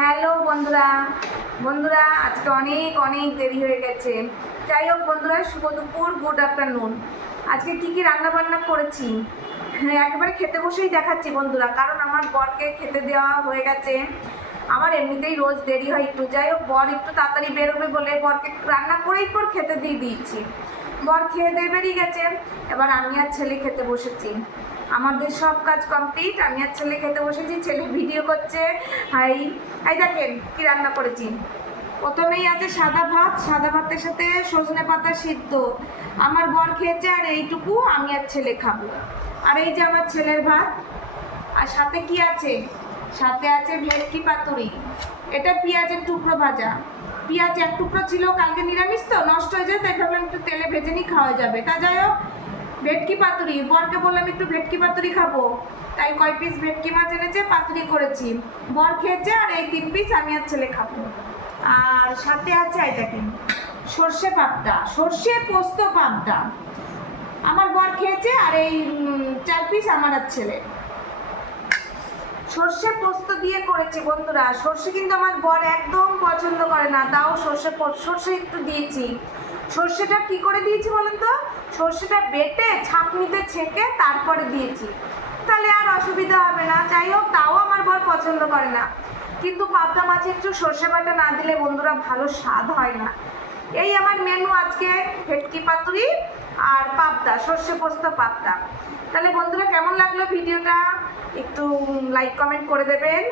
Hello বন্ধুরা বন্ধুরা আজকে অনেক অনেক দেরি হয়ে গেছে। যাই হোক বন্ধুরা, শুভ দুপুর, গুড আফটারনুন। আজকে কি কি রান্না বান্না করেছি একেবারে খেতে বসেই দেখাচ্ছি বন্ধুরা, কারণ আমার বরকে খেতে দেওয়া হয়ে গেছে। আমার এমনিতেই রোজ দেরি হয় একটু, যাই হোক বর একটু তাড়াতাড়ি বেরোবে বলে বরকে রান্না করেই পর খেতে দিয়ে দিয়েছি। বর খেয়ে দিয়ে বেরিয়ে গেছে, এবার আমি আর ছেলে খেতে বসেছি। আমাদের সব কাজ কমপ্লিট, আমি আর ছেলে খেতে বসেছি। ছেলে ভিডিও করছে। এই দেখেন কি রান্না করেছি। প্রথমেই আছে সাদা ভাত, সাদা ভাতের সাথে সজনে পাতা সিদ্ধ। আমার বর খেয়েছে আর এইটুকু আমি আর ছেলে খাবো। আর এই যে আমার ছেলের ভাত। আর সাথে কি আছে, সাথে আছে ভেটকি পাতুরি। এটা পেঁয়াজের টুকরো ভাজা। পেঁয়াজ এক টুকরো ছিল, কালকে নিরামিষ তো নষ্ট হয়ে যায়, তাই ভাবলাম একটু তেলে ভেজে নিই, খাওয়া যাবে। তা যাই হোক, ভেটকি পাতুরি, বরকে বললাম একটু ভেটকি পাতুরি খাবো, তাই কয় পিস ভেটকি মাছ এনেছে, পাতুরি করেছি। বর খেয়েছে আর এই 3 পিস আমি আর ছেলে খাবো। আর সাথে আছে এই দেখেন সর্ষে পাবদা, সর্ষে পোস্ত পাবদা। আমার বর খেয়েছে আর এই 4 পিস আমার আর ছেলে। সর্ষে পোস্ত দিয়ে করেছি বন্ধুরা। সর্ষে কিন্তু আমার বর একদম পছন্দ করে না, তাও সর্ষে একটু দিয়েছি। সর্ষেটা কি করে দিয়েছি বলেন তো? সর্ষেটা বেটে ছাঁকনিতে ছেঁকে তারপরে দিয়েছি, তাহলে আর অসুবিধা হবে না। যাই হোক, তাও আমার বর পছন্দ করে না। কিন্তু পাবদা মাছে একটু সর্ষে বাটা না দিলে বন্ধুরা ভালো স্বাদ হয় না। এই আমার মেনু আজকে, ভেটকি পাতুরি আর পাবদা, সর্ষে পোস্ত পাবদা। তাহলে বন্ধুরা কেমন লাগলো ভিডিওটা একটু লাইক কমেন্ট করে দেবেন।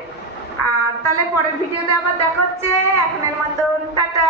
আর তাহলে পরের ভিডিওতে আবার দেখা হচ্ছে। এখনের মতন টাটা।